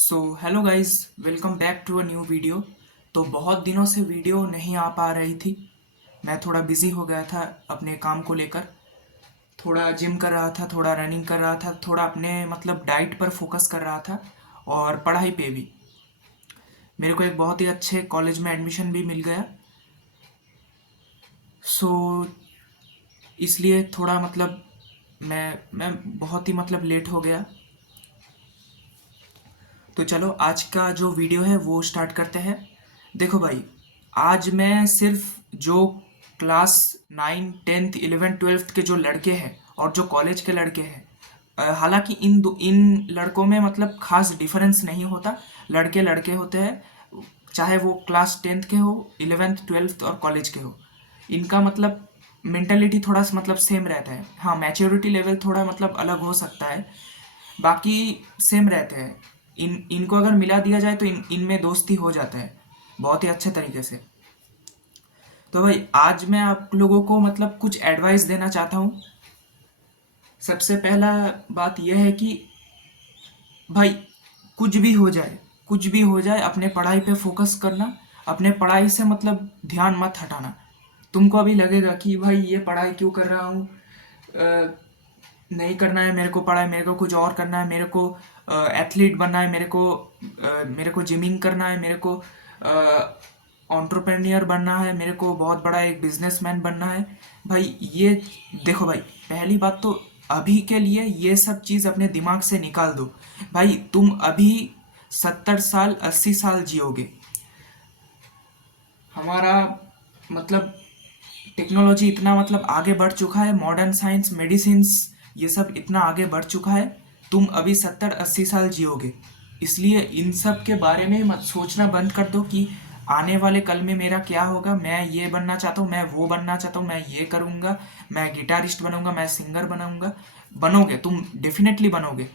So hello guys, welcome back to a new video. तो बहुत दिनों से वीडियो नहीं आ पा रही थी। मैं थोड़ा बिज़ी हो गया था अपने काम को लेकर। थोड़ा जिम कर रहा था, थोड़ा रनिंग कर रहा था, थोड़ा अपने मतलब डाइट पर फोकस कर रहा था और पढ़ाई पे भी। मेरे को एक बहुत ही अच्छे कॉलेज में एडमिशन भी मिल गया। सो इसलिए थोड़ा मतलब मैं बहुत ही मतलब लेट हो गया। तो चलो आज का जो वीडियो है वो स्टार्ट करते हैं। देखो भाई, आज मैं सिर्फ जो क्लास 9, 10, 11, 12 के जो लड़के हैं और जो कॉलेज के लड़के हैं, हालांकि इन लड़कों में मतलब खास डिफरेंस नहीं होता। लड़के लड़के होते हैं, चाहे वो क्लास 10th के हो, 11th 12th और कॉलेज के हो। इनका मतलब मेंटेलिटी थोड़ा सा मतलब सेम रहता है। हाँ, मैच्योरिटी लेवल थोड़ा मतलब अलग हो सकता है, बाकी सेम रहते हैं। इनको अगर मिला दिया जाए तो इनमें दोस्ती हो जाता है बहुत ही अच्छे तरीके से। तो भाई आज मैं आप लोगों को मतलब कुछ एडवाइस देना चाहता हूँ। सबसे पहला बात यह है कि भाई, कुछ भी हो जाए, कुछ भी हो जाए, अपने पढ़ाई पे फोकस करना। अपने पढ़ाई से मतलब ध्यान मत हटाना। तुमको अभी लगेगा कि भाई ये पढ़ाई क्यों कर रहा हूँ, नहीं करना है मेरे को पढ़ाई, मेरे को कुछ और करना है, मेरे को एथलीट बनना है, मेरे को जिमिंग करना है, मेरे को एंटरप्रेन्योर बनना है, मेरे को बहुत बड़ा एक बिजनेसमैन बनना है। भाई ये देखो भाई, पहली बात तो अभी के लिए ये सब चीज़ अपने दिमाग से निकाल दो। भाई तुम अभी 70 साल 80 साल जियोगे। हमारा मतलब टेक्नोलॉजी इतना मतलब आगे बढ़ चुका है, मॉडर्न साइंस, मेडिसिन्स, ये सब इतना आगे बढ़ चुका है। तुम अभी 70 80 साल जियोगे। इसलिए इन सब के बारे में मत सोचना, बंद कर दो कि आने वाले कल में मेरा क्या होगा, मैं ये बनना चाहता हूँ, मैं वो बनना चाहता हूँ, मैं ये करूँगा, मैं गिटारिस्ट बनूंगा, मैं सिंगर बनूंगा। बनोगे, तुम डेफिनेटली बनोगे।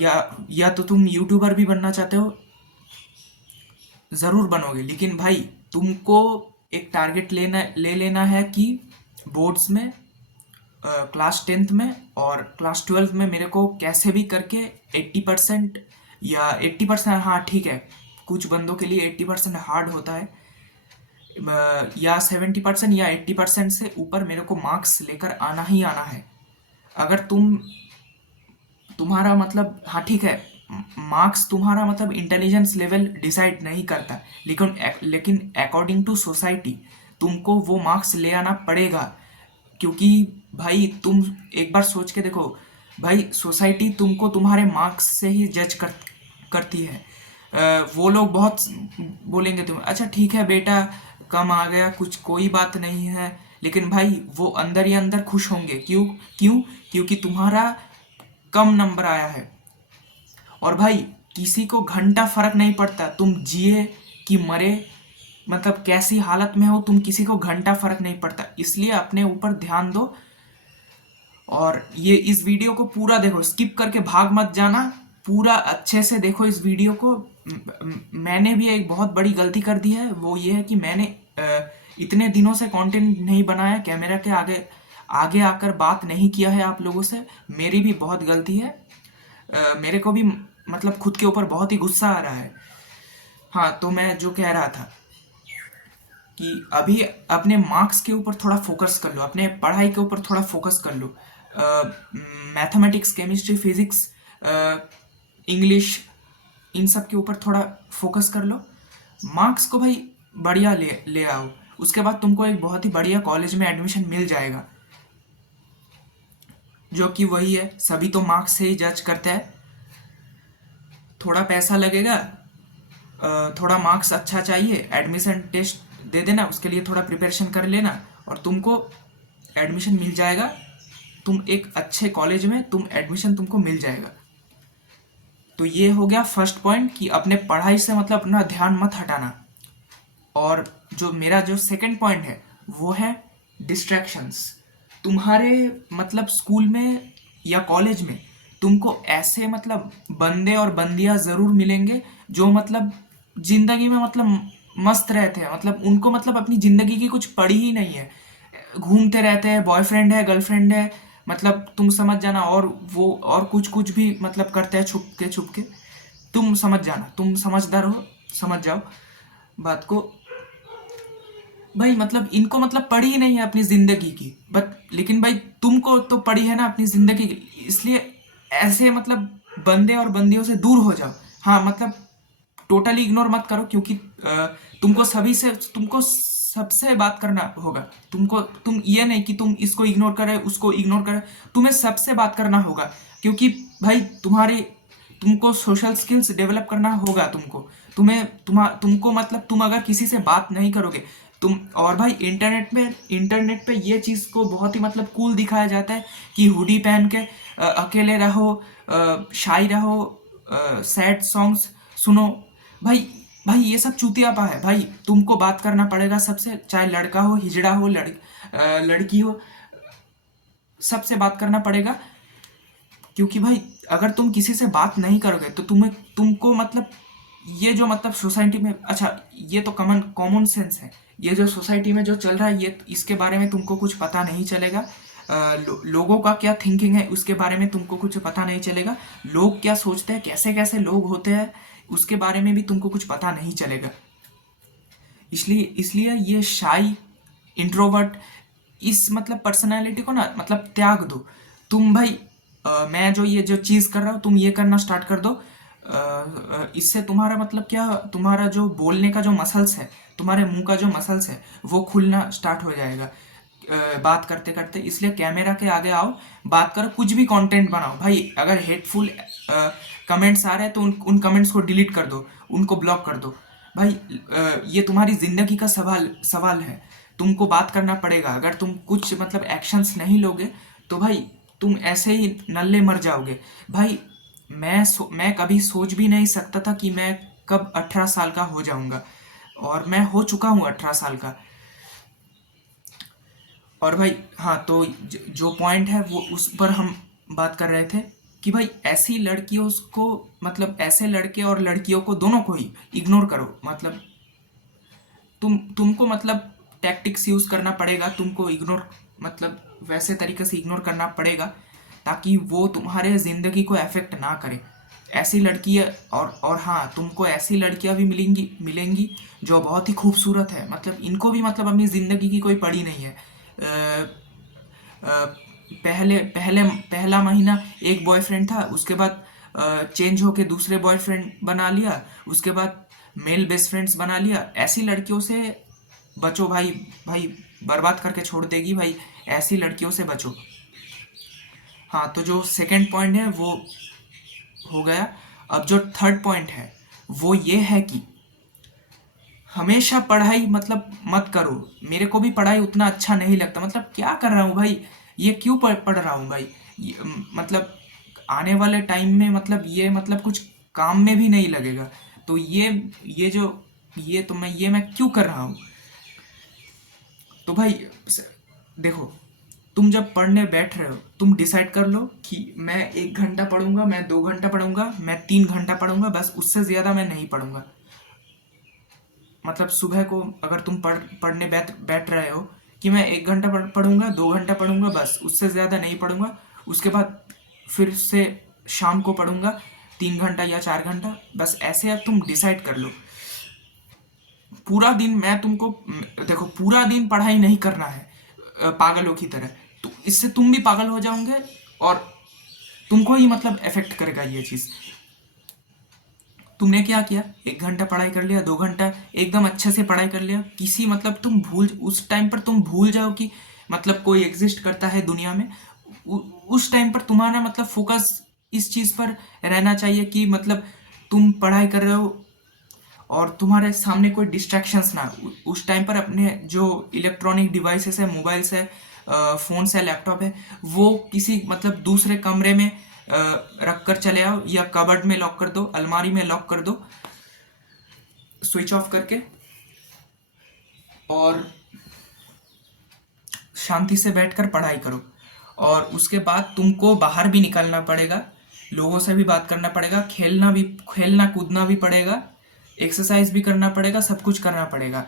या तो तुम यूट्यूबर भी बनना चाहते हो, ज़रूर बनोगे। लेकिन भाई तुमको एक टारगेट लेना है कि बोर्ड्स में, क्लास 10th में और क्लास 12th में मेरे को कैसे भी करके 80% या 80%, हाँ ठीक है, कुछ बंदों के लिए 80% हार्ड होता है, या 70% या 80% से ऊपर मेरे को मार्क्स लेकर आना ही आना है। अगर तुम्हारा मतलब, हाँ ठीक है, मार्क्स तुम्हारा मतलब इंटेलिजेंस लेवल डिसाइड नहीं करता, लेकिन अकॉर्डिंग टू सोसाइटी तुमको वो मार्क्स ले आना पड़ेगा। क्योंकि भाई तुम एक बार सोच के देखो, भाई सोसाइटी तुमको तुम्हारे मार्क्स से ही जज करती है। वो लोग बहुत बोलेंगे तुम्हें, अच्छा ठीक है बेटा, कम आ गया, कुछ कोई बात नहीं है। लेकिन भाई वो अंदर ही अंदर खुश होंगे। क्यों? क्यों? क्योंकि तुम्हारा कम नंबर आया है। और भाई किसी को घंटा फर्क नहीं पड़ता तुम जिए कि मरे, मतलब कैसी हालत में हो तुम, किसी को घंटा फर्क नहीं पड़ता। इसलिए अपने ऊपर ध्यान दो। और ये इस वीडियो को पूरा देखो, स्किप करके भाग मत जाना, पूरा अच्छे से देखो इस वीडियो को। मैंने भी एक बहुत बड़ी गलती कर दी है, वो ये है कि मैंने इतने दिनों से कंटेंट नहीं बनाया, कैमरा के आगे आगे आकर बात नहीं किया है आप लोगों से। मेरी भी बहुत गलती है। मेरे को भी मतलब खुद के ऊपर बहुत ही गुस्सा आ रहा है। हाँ, तो मैं जो कह रहा था कि अभी अपने मार्क्स के ऊपर थोड़ा फोकस कर लो, अपने पढ़ाई के ऊपर थोड़ा फोकस कर लो। मैथमेटिक्स, केमिस्ट्री, फिजिक्स, इंग्लिश, इन सब के ऊपर थोड़ा फोकस कर लो। मार्क्स को भाई बढ़िया ले ले आओ। उसके बाद तुमको एक बहुत ही बढ़िया कॉलेज में एडमिशन मिल जाएगा, जो कि वही है, सभी तो मार्क्स से ही जज करते हैं। थोड़ा पैसा लगेगा, थोड़ा मार्क्स अच्छा चाहिए, एडमिशन टेस्ट दे देना, उसके लिए थोड़ा प्रिपरेशन कर लेना और तुमको एडमिशन मिल जाएगा। तुम एक अच्छे कॉलेज में तुम एडमिशन तुमको मिल जाएगा। तो ये हो गया फर्स्ट पॉइंट कि अपने पढ़ाई से मतलब अपना ध्यान मत हटाना। और जो मेरा जो सेकंड पॉइंट है वो है डिस्ट्रैक्शंस। तुम्हारे मतलब स्कूल में या कॉलेज में तुमको ऐसे मतलब बंदे और बंदियां ज़रूर मिलेंगे जो मतलब ज़िंदगी में मतलब मस्त रहते हैं, मतलब उनको मतलब अपनी ज़िंदगी की कुछ पड़ी ही नहीं है, घूमते रहते हैं, बॉयफ्रेंड है, गर्लफ्रेंड है, मतलब तुम समझ जाना, और वो और कुछ कुछ भी मतलब करते हैं छुप के, तुम समझ जाना, तुम समझदार हो, समझ जाओ बात को। भाई मतलब इनको मतलब पढ़ी ही नहीं है अपनी जिंदगी की, बट लेकिन भाई तुमको तो पढ़ी है ना अपनी जिंदगी की, इसलिए ऐसे मतलब बंदे और बंदियों से दूर हो जाओ। हाँ मतलब टोटली इग्नोर मत करो, क्योंकि तुमको सबसे बात करना होगा। तुम ये नहीं कि तुम इसको इग्नोर करे उसको इग्नोर करे, तुम्हें सबसे बात करना होगा, क्योंकि भाई तुमको सोशल स्किल्स डेवलप करना होगा। तुमको मतलब तुम अगर किसी से बात नहीं करोगे तुम, और भाई इंटरनेट पे ये चीज को बहुत ही मतलब कूल दिखाया जाता है कि हुडी पहन के अकेले रहो, शाई रहो, सैड सॉन्ग्स सुनो। भाई भाई ये सब चूतियापा है भाई। तुमको बात करना पड़ेगा सबसे, चाहे लड़का हो, हिजड़ा हो, लड़की हो, सबसे बात करना पड़ेगा। क्योंकि भाई अगर तुम किसी से बात नहीं करोगे तो तुमको मतलब ये जो मतलब सोसाइटी में, अच्छा ये तो कॉमन सेंस है, ये जो सोसाइटी में जो चल रहा है ये इसके बारे में तुमको कुछ पता नहीं चलेगा। लोगों का क्या थिंकिंग है उसके बारे में तुमको कुछ पता नहीं चलेगा। लोग क्या सोचते हैं, कैसे कैसे लोग होते हैं, उसके बारे में भी तुमको कुछ पता नहीं चलेगा। इसलिए इसलिए ये शाई, इंट्रोवर्ट, इस मतलब पर्सनालिटी को ना मतलब त्याग दो। तुम भाई मैं जो ये जो चीज कर रहा हूँ तुम ये करना स्टार्ट कर दो। इससे तुम्हारा मतलब क्या, तुम्हारा जो बोलने का जो मसल्स है, तुम्हारे मुंह का जो मसल्स है वो खुलना स्टार्ट हो जाएगा बात करते करते। इसलिए कैमरा के आगे आओ, बात करो, कुछ भी कंटेंट बनाओ भाई। अगर हेटफुल कमेंट्स आ रहे हैं तो उन कमेंट्स को डिलीट कर दो, उनको ब्लॉक कर दो। भाई ये तुम्हारी जिंदगी का सवाल सवाल है, तुमको बात करना पड़ेगा। अगर तुम कुछ मतलब एक्शंस नहीं लोगे तो भाई तुम ऐसे ही नल्ले मर जाओगे। भाई मैं कभी सोच भी नहीं सकता था कि मैं कब 18 साल का हो जाऊंगा, और मैं हो चुका हूँ 18 साल का। और भाई हाँ, तो जो पॉइंट है वो उस पर हम बात कर रहे थे कि भाई ऐसी लड़कियों को मतलब ऐसे लड़के और लड़कियों को दोनों को ही इग्नोर करो। मतलब तुमको मतलब टैक्टिक्स यूज करना पड़ेगा, तुमको इग्नोर मतलब वैसे तरीके से इग्नोर करना पड़ेगा ताकि वो तुम्हारे जिंदगी को अफेक्ट ना करे। ऐसी लड़की, और हाँ तुमको ऐसी लड़कियां भी मिलेंगी मिलेंगी जो बहुत ही खूबसूरत है, मतलब इनको भी मतलब अपनी जिंदगी की कोई पड़ी नहीं है। पहले पहले पहला महीना एक बॉयफ्रेंड था, उसके बाद चेंज होके दूसरे बॉयफ्रेंड बना लिया, उसके बाद मेल बेस्ट फ्रेंड्स बना लिया। ऐसी लड़कियों से बचो भाई, भाई बर्बाद करके छोड़ देगी भाई, ऐसी लड़कियों से बचो। हाँ तो जो सेकंड पॉइंट है वो हो गया। अब जो थर्ड पॉइंट है वो ये है कि हमेशा पढ़ाई मतलब मत करो। मेरे को भी पढ़ाई उतना अच्छा नहीं लगता, मतलब क्या कर रहा हूँ भाई, ये क्यों पढ़ रहा हूँ भाई, मतलब आने वाले टाइम में मतलब ये मतलब कुछ काम में भी नहीं लगेगा। तो ये जो ये मैं क्यों कर रहा हूँ। तो भाई देखो, तुम जब पढ़ने बैठ रहे हो तुम डिसाइड कर लो कि मैं 1 घंटा पढ़ूंगा, मैं 2 घंटा पढ़ूंगा, मैं 3 घंटा पढ़ूंगा, बस उससे ज्यादा मैं नहीं पढ़ूंगा। मतलब सुबह को अगर तुम पढ़ने बैठ रहे हो कि मैं 1 घंटा पढ़ूंगा, 2 घंटा पढ़ूंगा, बस उससे ज़्यादा नहीं पढ़ूंगा। उसके बाद फिर से शाम को पढ़ूंगा 3 घंटा या 4 घंटा, बस ऐसे अब तुम डिसाइड कर लो। पूरा दिन मैं तुमको देखो पूरा दिन पढ़ाई नहीं करना है पागलों की तरह, तो इससे तुम भी पागल हो जाओगे और तुमको ही मतलब इफेक्ट करेगा ये चीज़। तुमने क्या किया, 1 घंटा पढ़ाई कर लिया, 2 घंटा एकदम अच्छे से पढ़ाई कर लिया, किसी मतलब उस टाइम पर तुम भूल जाओ कि मतलब कोई एग्जिस्ट करता है दुनिया में। उस टाइम पर तुम्हारा मतलब फोकस इस चीज पर रहना चाहिए कि मतलब तुम पढ़ाई कर रहे हो और तुम्हारे सामने कोई डिस्ट्रैक्शंस ना। उस टाइम पर अपने जो इलेक्ट्रॉनिक डिवाइसेस है, मोबाइल्स है, फोन है, लैपटॉप है, वो किसी मतलब दूसरे कमरे में रख कर चले आओ, या कबर्ड में लॉक कर दो, अलमारी में लॉक कर दो स्विच ऑफ करके, और शांति से बैठकर पढ़ाई करो। और उसके बाद तुमको बाहर भी निकलना पड़ेगा, लोगों से भी बात करना पड़ेगा, खेलना कूदना भी पड़ेगा, एक्सरसाइज भी करना पड़ेगा, सब कुछ करना पड़ेगा।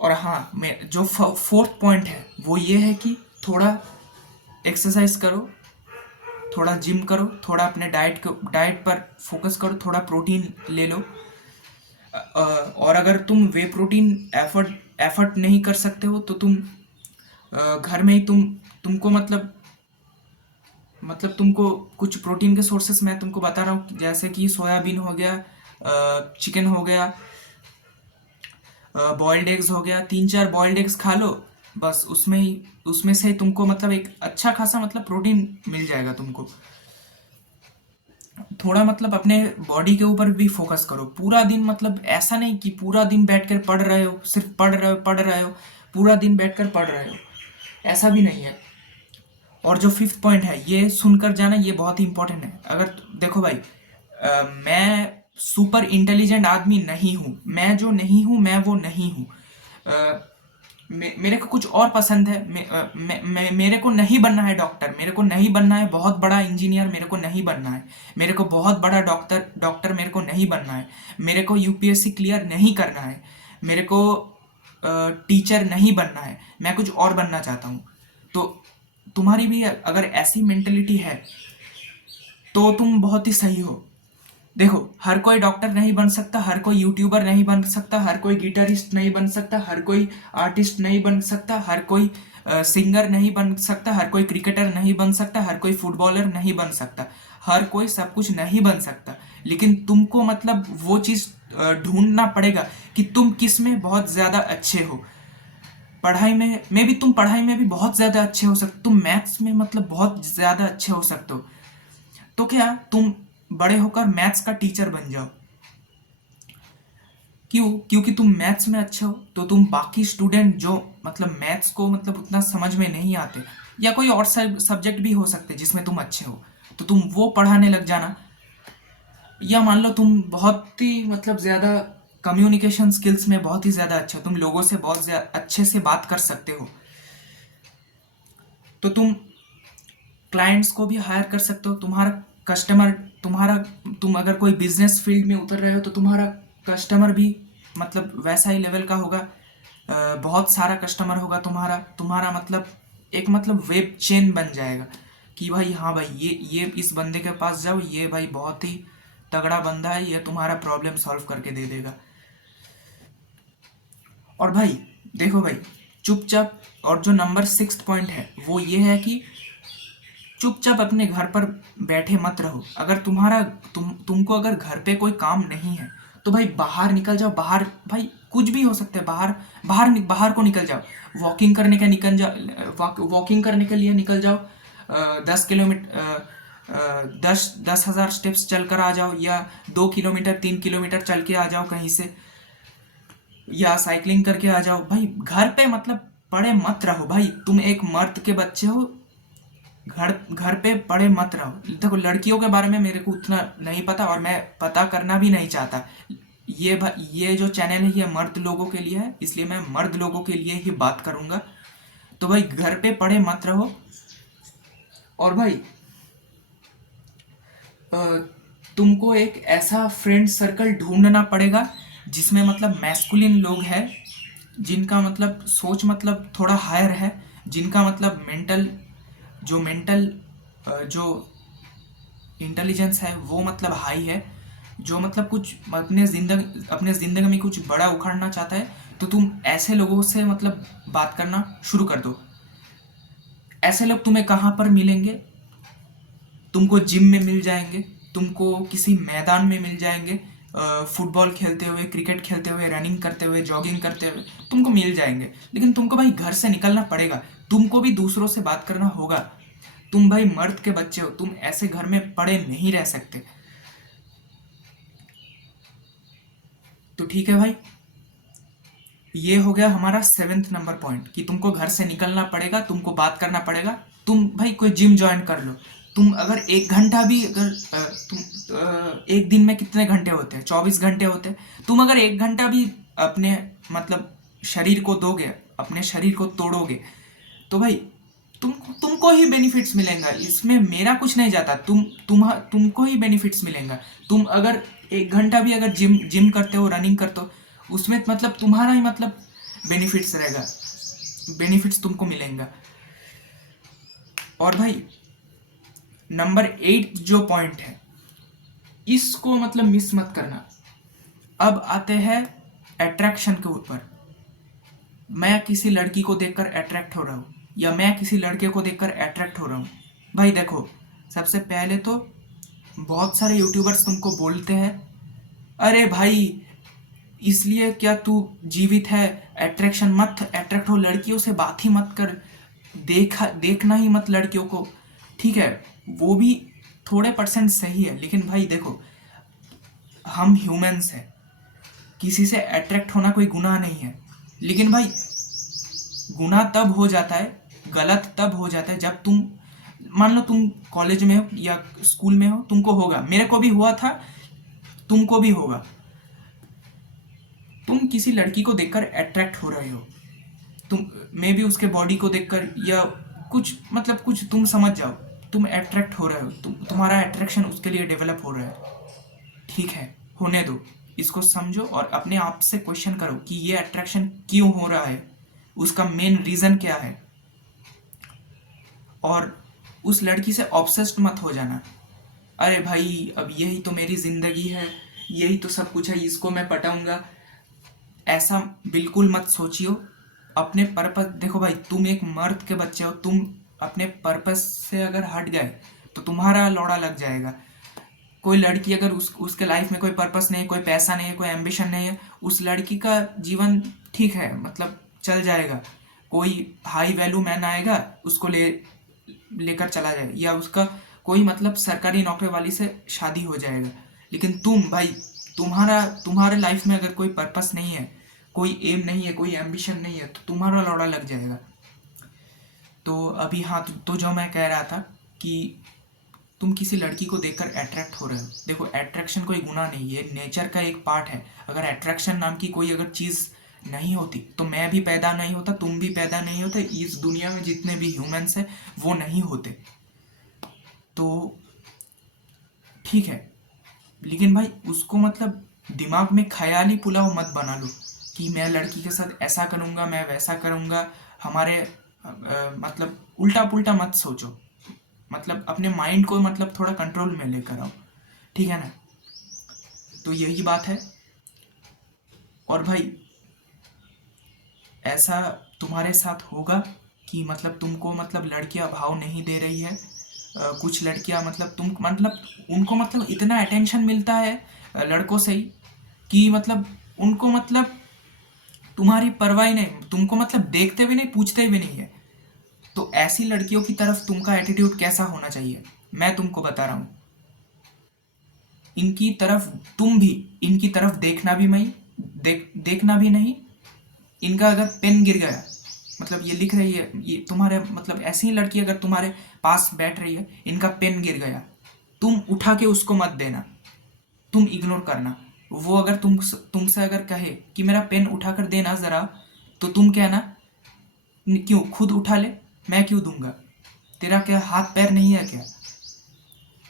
और हाँ, मैं जो फोर्थ पॉइंट है वो ये है कि थोड़ा एक्सरसाइज करो, थोड़ा जिम करो, थोड़ा अपने डाइट पर फोकस करो, थोड़ा प्रोटीन ले लो। और अगर तुम वे प्रोटीन एफर्ट नहीं कर सकते हो तो तुम घर में ही तुमको मतलब तुमको कुछ प्रोटीन के सोर्सेस मैं तुमको बता रहा हूँ, जैसे कि सोयाबीन हो गया, चिकन हो गया, बॉइल्ड एग्स हो गया। 3-4 बॉइल्ड एग्स खा लो, बस उसमें से तुमको मतलब एक अच्छा खासा मतलब प्रोटीन मिल जाएगा तुमको। थोड़ा मतलब अपने बॉडी के ऊपर भी फोकस करो। पूरा दिन मतलब ऐसा नहीं कि पूरा दिन बैठकर पढ़ रहे हो, सिर्फ पढ़ रहे हो, पूरा दिन बैठकर पढ़ रहे हो, ऐसा भी नहीं है। और जो फिफ्थ पॉइंट है, ये सुनकर जाना, ये बहुत ही इंपॉर्टेंट है। अगर देखो भाई, मैं सुपर इंटेलिजेंट आदमी नहीं हूँ, मैं जो नहीं हूँ मैं वो नहीं हूँ। मेरे को कुछ और पसंद है। मेरे को नहीं बनना है डॉक्टर, मेरे को नहीं बनना है बहुत बड़ा इंजीनियर, मेरे को नहीं बनना है। मेरे को बहुत बड़ा डॉक्टर मेरे को नहीं बनना है। मेरे को यूपीएससी क्लियर नहीं करना है। मेरे को टीचर नहीं बनना है। मैं कुछ और बनना चाहता हूँ। तो तुम्हारी भी अगर ऐसी मेंटेलिटी है तो तुम बहुत ही सही हो। देखो, हर कोई डॉक्टर नहीं बन सकता, हर कोई यूट्यूबर नहीं बन सकता, हर कोई गिटारिस्ट नहीं बन सकता, हर कोई आर्टिस्ट नहीं बन सकता, हर कोई सिंगर नहीं बन सकता, हर कोई क्रिकेटर नहीं बन सकता, हर कोई फुटबॉलर नहीं बन सकता। हर कोई सब कुछ नहीं बन सकता, लेकिन तुमको मतलब वो चीज़ ढूंढना पड़ेगा कि तुम किस में बहुत ज़्यादा अच्छे हो। पढ़ाई में भी तुम पढ़ाई में भी बहुत ज़्यादा अच्छे हो सकते, तुम मैथ्स में मतलब बहुत ज़्यादा अच्छे हो सकते हो। तो क्या तुम बड़े होकर मैथ्स का टीचर बन जाओ? क्यों? क्योंकि तुम मैथ्स में अच्छे हो तो तुम बाकी स्टूडेंट जो मतलब मैथ्स को मतलब उतना समझ में नहीं आते, या कोई और सब्जेक्ट भी हो सकते जिसमें तुम अच्छे हो, तो तुम वो पढ़ाने लग जाना। या मान लो तुम बहुत ही मतलब ज़्यादा कम्युनिकेशन स्किल्स में बहुत ही ज़्यादा अच्छे हो, तुम लोगों से बहुत ज़्यादा अच्छे से बात कर सकते हो, तो तुम क्लाइंट्स को भी हायर कर सकते हो। तुम्हारा कस्टमर तुम्हारा तुम अगर कोई बिजनेस फील्ड में उतर रहे हो तो तुम्हारा कस्टमर भी मतलब वैसा ही लेवल का होगा। बहुत सारा कस्टमर होगा तुम्हारा तुम्हारा मतलब एक मतलब वेब चेन बन जाएगा कि भाई हाँ भाई, ये इस बंदे के पास जाओ, ये भाई बहुत ही तगड़ा बंदा है, ये तुम्हारा प्रॉब्लम सॉल्व करके दे देगा। और भाई देखो भाई, चुपचाप, और जो नंबर 6 पॉइंट है वो ये है कि चुपचाप अपने घर पर बैठे मत रहो। अगर तुमको अगर घर पे कोई काम नहीं है तो भाई बाहर निकल जाओ। बाहर भाई कुछ भी हो सकता है, बाहर को निकल जाओ। वॉकिंग करने के लिए निकल जाओ। 10 किलोमीटर, 10,000 स्टेप्स चल कर आ जाओ, या 2 किलोमीटर 3 किलोमीटर चल के आ जाओ कहीं से, या साइकिलिंग करके आ जाओ। भाई घर पे मतलब पड़े मत रहो। भाई तुम एक मर्द के बच्चे हो, घर घर पे पड़े मत रहो। देखो, लड़कियों के बारे में मेरे को उतना नहीं पता और मैं पता करना भी नहीं चाहता। ये जो चैनल है ये मर्द लोगों के लिए है, इसलिए मैं मर्द लोगों के लिए ही बात करूंगा। तो भाई घर पे पड़े मत रहो। और भाई अ, तुमको एक ऐसा फ्रेंड सर्कल ढूंढना पड़ेगा जिसमें मतलब मैस्कुलिन लोग हैं, जिनका मतलब सोच मतलब थोड़ा हायर है, जिनका मतलब मेंटल जो इंटेलिजेंस है वो मतलब हाई है, जो मतलब कुछ अपने ज़िंदगी में कुछ बड़ा उखाड़ना चाहता है, तो तुम ऐसे लोगों से मतलब बात करना शुरू कर दो। ऐसे लोग तुम्हें कहाँ पर मिलेंगे? तुमको जिम में मिल जाएंगे, तुमको किसी मैदान में मिल जाएंगे, फुटबॉल खेलते हुए, क्रिकेट खेलते हुए, रनिंग करते हुए, जॉगिंग करते हुए तुमको मिल जाएंगे। लेकिन तुमको भाई घर से निकलना पड़ेगा, तुमको भी दूसरों से बात करना होगा। तुम भाई मर्द के बच्चे हो, तुम ऐसे घर में पड़े नहीं रह सकते। तो ठीक है भाई, ये हो गया हमारा 7th नंबर पॉइंट कि तुमको घर से निकलना पड़ेगा, तुमको बात करना पड़ेगा। तुम भाई कोई जिम ज्वाइन कर लो। तुम अगर 1 घंटा भी अगर एक दिन में कितने घंटे होते हैं? 24 घंटे होते हैं। तुम अगर 1 घंटा भी अपने मतलब शरीर को दोगे, अपने शरीर को तोड़ोगे, तो भाई तुमको ही बेनिफिट्स मिलेगा। इसमें मेरा कुछ नहीं जाता, तुमको ही बेनिफिट्स मिलेगा। तुम अगर 1 घंटा भी अगर जिम करते हो, रनिंग करते हो, उसमें मतलब तुम्हारा ही मतलब बेनिफिट्स रहेगा, बेनिफिट्स तुमको मिलेगा। और भाई नंबर 8 जो पॉइंट है, इसको मतलब मिस मत करना। अब आते हैं अट्रैक्शन के ऊपर। मैं किसी लड़की को देखकर अट्रैक्ट हो रहा हूँ या मैं किसी लड़के को देखकर अट्रैक्ट हो रहा हूँ। भाई देखो, सबसे पहले तो बहुत सारे यूट्यूबर्स तुमको बोलते हैं, अरे भाई इसलिए क्या तू जीवित है, अट्रैक्शन मत अट्रैक्ट हो, लड़कियों से बात ही मत कर, देखना ही मत लड़कियों को। ठीक है, वो भी थोड़े परसेंट सही है, लेकिन भाई देखो, हम ह्यूमंस हैं, किसी से अट्रैक्ट होना कोई गुनाह नहीं है। लेकिन भाई गुनाह तब हो जाता है, गलत तब हो जाता है जब तुम, मान लो तुम कॉलेज में हो या स्कूल में हो, तुमको होगा, मेरे को भी हुआ था, तुमको भी होगा। तुम किसी लड़की को देखकर अट्रैक्ट हो रहे हो, तुम मे भी उसके बॉडी को देखकर या कुछ मतलब कुछ, तुम समझ जाओ, तुम अट्रैक्ट हो रहे हो, तुम्हारा अट्रैक्शन उसके लिए डेवलप हो रहा है। ठीक है, होने दो, इसको समझो और अपने आप से क्वेश्चन करो कि ये अट्रैक्शन क्यों हो रहा है, उसका मेन रीज़न क्या है। और उस लड़की से ऑब्सेस्ड मत हो जाना, अरे भाई अब यही तो मेरी ज़िंदगी है, यही तो सब कुछ है, इसको मैं पटाऊंगा, ऐसा बिल्कुल मत सोचियो। अपने पर्पस देखो भाई, तुम एक मर्द के बच्चे हो, तुम अपने पर्पस से अगर हट गए तो तुम्हारा लौड़ा लग जाएगा। कोई लड़की अगर उसके लाइफ में कोई पर्पस नहीं, कोई पैसा नहीं है, कोई एम्बिशन नहीं है, उस लड़की का जीवन ठीक है, मतलब चल जाएगा। कोई हाई वैल्यू मैन आएगा, उसको लेकर चला जाएगा, या उसका कोई मतलब सरकारी नौकरी वाली से शादी हो जाएगा। लेकिन तुम भाई, तुम्हारे लाइफ में अगर कोई पर्पस नहीं है, कोई एम नहीं है, कोई एम्बिशन नहीं है, तो तुम्हारा लौड़ा लग जाएगा। तो अभी हाँ, तो जो मैं कह रहा था कि तुम किसी लड़की को देखकर अट्रैक्ट हो रहे हो, देखो अट्रैक्शन कोई गुनाह नहीं है, नेचर का एक पार्ट है। अगर अट्रैक्शन नाम की कोई अगर चीज़ नहीं होती तो मैं भी पैदा नहीं होता, तुम भी पैदा नहीं होते, इस दुनिया में जितने भी ह्यूमंस हैं वो नहीं होते। तो ठीक है, लेकिन भाई उसको मतलब दिमाग में ख्याली पुलाव मत बना लो कि मैं लड़की के साथ ऐसा करूँगा, मैं वैसा करूँगा। हमारे मतलब उल्टा पुल्टा मत सोचो, मतलब अपने माइंड को मतलब थोड़ा कंट्रोल में लेकर आओ, ठीक है ना। तो यही बात है। और भाई ऐसा तुम्हारे साथ होगा कि मतलब तुमको मतलब लड़कियां भाव नहीं दे रही है, कुछ लड़कियां मतलब तुम मतलब उनको मतलब इतना अटेंशन मिलता है लड़कों से ही, कि मतलब उनको मतलब तुम्हारी परवाह ही नहीं, तुमको मतलब देखते भी नहीं, पूछते भी नहीं है। तो ऐसी लड़कियों की तरफ तुमका एटीट्यूड कैसा होना चाहिए, मैं तुमको बता रहा हूँ। इनकी तरफ तुम भी, इनकी तरफ देखना भी नहीं, देखना भी नहीं। इनका अगर पेन गिर गया, मतलब ये लिख रही है, ये तुम्हारे मतलब ऐसी ही लड़की अगर तुम्हारे पास बैठ रही है, इनका पेन गिर गया, तुम उठा के उसको मत देना, तुम इग्नोर करना। वो अगर तुमसे अगर कहे कि मेरा पेन उठा कर देना ज़रा, तो तुम कहना, क्यों, खुद उठा ले, मैं क्यों दूंगा, तेरा क्या हाथ पैर नहीं है क्या,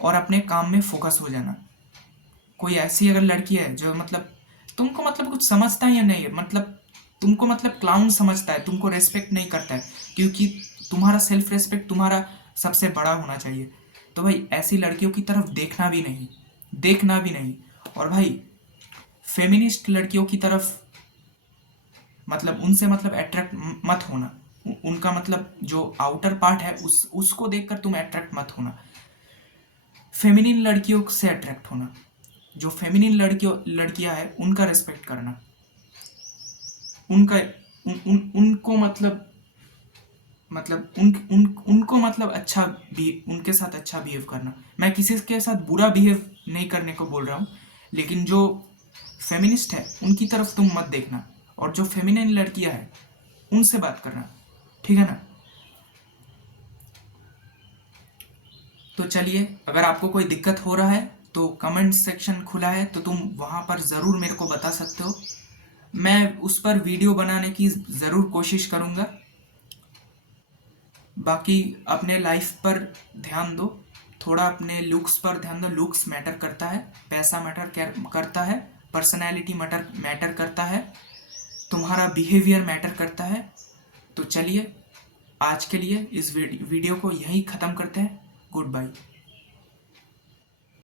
और अपने काम में फोकस हो जाना। कोई ऐसी अगर लड़की है जो मतलब तुमको मतलब कुछ समझता ही नहीं है, मतलब तुमको मतलब क्लाउन समझता है, तुमको रेस्पेक्ट नहीं करता है, क्योंकि तुम्हारा सेल्फ रेस्पेक्ट तुम्हारा सबसे बड़ा होना चाहिए। तो भाई ऐसी लड़कियों की तरफ देखना भी नहीं, देखना भी नहीं। और भाई फेमिनिस्ट लड़कियों की तरफ मतलब उनसे मतलब अट्रैक्ट मत होना, उनका मतलब जो आउटर पार्ट है उसको देखकर तुम अट्रैक्ट मत होना। फेमिनिन लड़कियों से अट्रैक्ट होना, जो फेमिनिन लड़कियां हैं उनका रिस्पेक्ट करना, उनका उनको मतलब उनको मतलब अच्छा भी, उनके साथ अच्छा बिहेव करना। मैं किसी के साथ बुरा बिहेव नहीं करने को बोल रहा हूँ, लेकिन जो फेमिनिस्ट है उनकी तरफ तुम मत देखना, और जो फेमिनिन लड़कियां हैं उनसे बात करना, ठीक है ना। तो चलिए, अगर आपको कोई दिक्कत हो रहा है तो कमेंट सेक्शन खुला है, तो तुम वहाँ पर ज़रूर मेरे को बता सकते हो, मैं उस पर वीडियो बनाने की ज़रूर कोशिश करूँगा। बाकी अपने लाइफ पर ध्यान दो, थोड़ा अपने लुक्स पर ध्यान दो, लुक्स मैटर करता है, पैसा मैटर करता है, पर्सनैलिटी मैटर करता है, तुम्हारा बिहेवियर मैटर करता है। तो चलिए, आज के लिए इस वीडियो को यहीं ख़त्म करते हैं। Good bye.